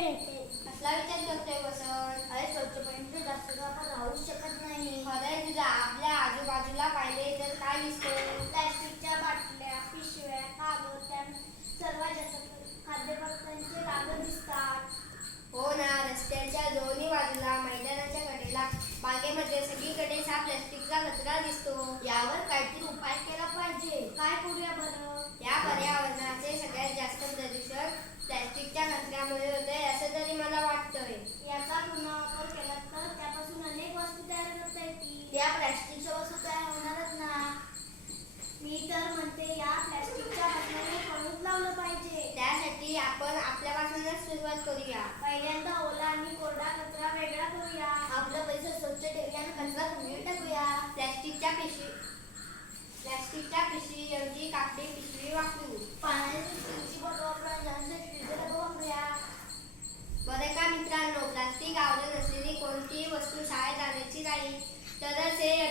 कसला विचार करतोय वसंत? अरे स्वच्छपणे जास्त आपण राहूच शकत नाही. खरंय तुझा. आपल्या आजूबाजूला पाहिले तर काय दिसतं? प्लॅस्टिकच्या बाटल्या, पिशव्या, कागद, सर्वात जास्त खाद्यपदार्थांचे कागद दिसतात. हो ना, रस्त्याच्या दोन्ही बाजूला, मैदानाच्या कडेला, बागेमध्ये सगळीकडे हा प्लॅस्टिकचा कचरा दिसतो. यावर काहीतरी उपाय केला पाहिजे. काय करूया बरं? या पर्यावरणाचे सगळ्यात जास्त प्रदूषण प्लॅस्टिकच्या कचऱ्यामुळे होते असं तरी मला वाटतंय. याचा पुनर्वापर केला तर त्यापासून अनेक वस्तू तयार करता येतील. त्या प्लॅस्टिकच्या वस्तू तयार होणारच ना. मी तर म्हणते या प्लॅस्टिकच्या बाटल्यांना पळून लावलं पाहिजे. त्यासाठी आपण आपल्यापासूनच सुरुवात करूया. पहिल्यांदा ओला आणि कोरडा कचरा वेगळा करूया. आपलं परिसर स्वच्छ ठेवूया, कचरा कुंडीत टाकूया. प्लॅस्टिकच्या पिशवीऐवजी कापडी पिशवी वापरू. पाण्याची स्टीलची बॉटल वापरूया. स्टीलचे डबे वापरूया. बरं का मित्रांनो, प्लास्टिक आवडत नसलेली कोणतीही वस्तू शाळेत आणायची नाही, तरच हे